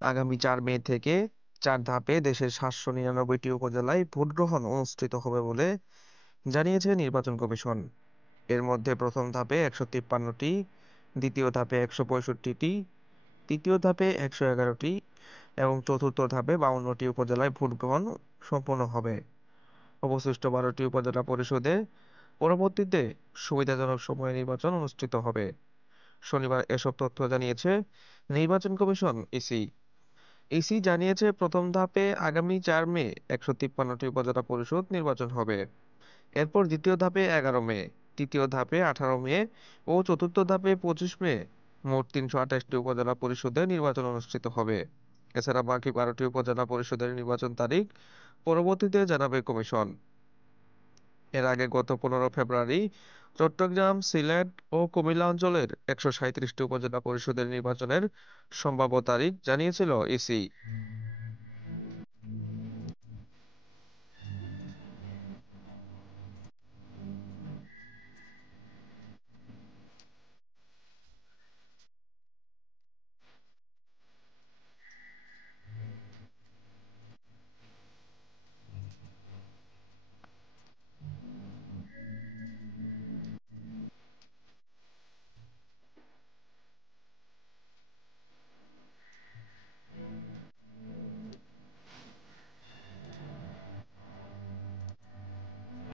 আগামী 4 মে থেকে 4 ধাপে দেশের 799টি উপজেলায় ভোট গ্রহণ অনুষ্ঠিত হবে বলে জানিয়েছে নির্বাচন কমিশন। এর মধ্যে প্রথম ধাপে 153টি, দ্বিতীয় ধাপে 165টি, তৃতীয় ধাপে 111টি এবং চতুর্থ ধাপে 52টি উপজেলায় ভোট গ্রহণ সম্পন্ন হবে। অবশিষ্ট 12টি উপজেলা পরিষদে পরবর্তীতে সুবিধাজনক সময়ে নির্বাচন অনুষ্ঠিত হবে। শনিবার এসব তথ্য জানিয়েছে নির্বাচন কমিশন ইসি। ইসি জানিয়েছে, প্রথম ধাপে আগামী 4 মে 153টি উপজেলা পরিষদ নির্বাচন হবে। এরপর দ্বিতীয় ধাপে 11 মে, তৃতীয় ধাপে 18 মে ও চতুর্থ ধাপে 25 মে মোট 328টি উপজেলা পরিষদের নির্বাচন অনুষ্ঠিত হবে। এছাড়া বাকি 12টি উপজেলা পরিষদের নির্বাচন তারিখ পরবর্তীতে জানাবে কমিশন। এর আগে গত 15 ফেব্রুয়ারি চট্টগ্রাম, সিলেট ও কুমিল্লা অঞ্চলের 137টি উপজেলা পরিষদের নির্বাচনের সম্ভাব্য তারিখ জানিয়েছিল ইসি।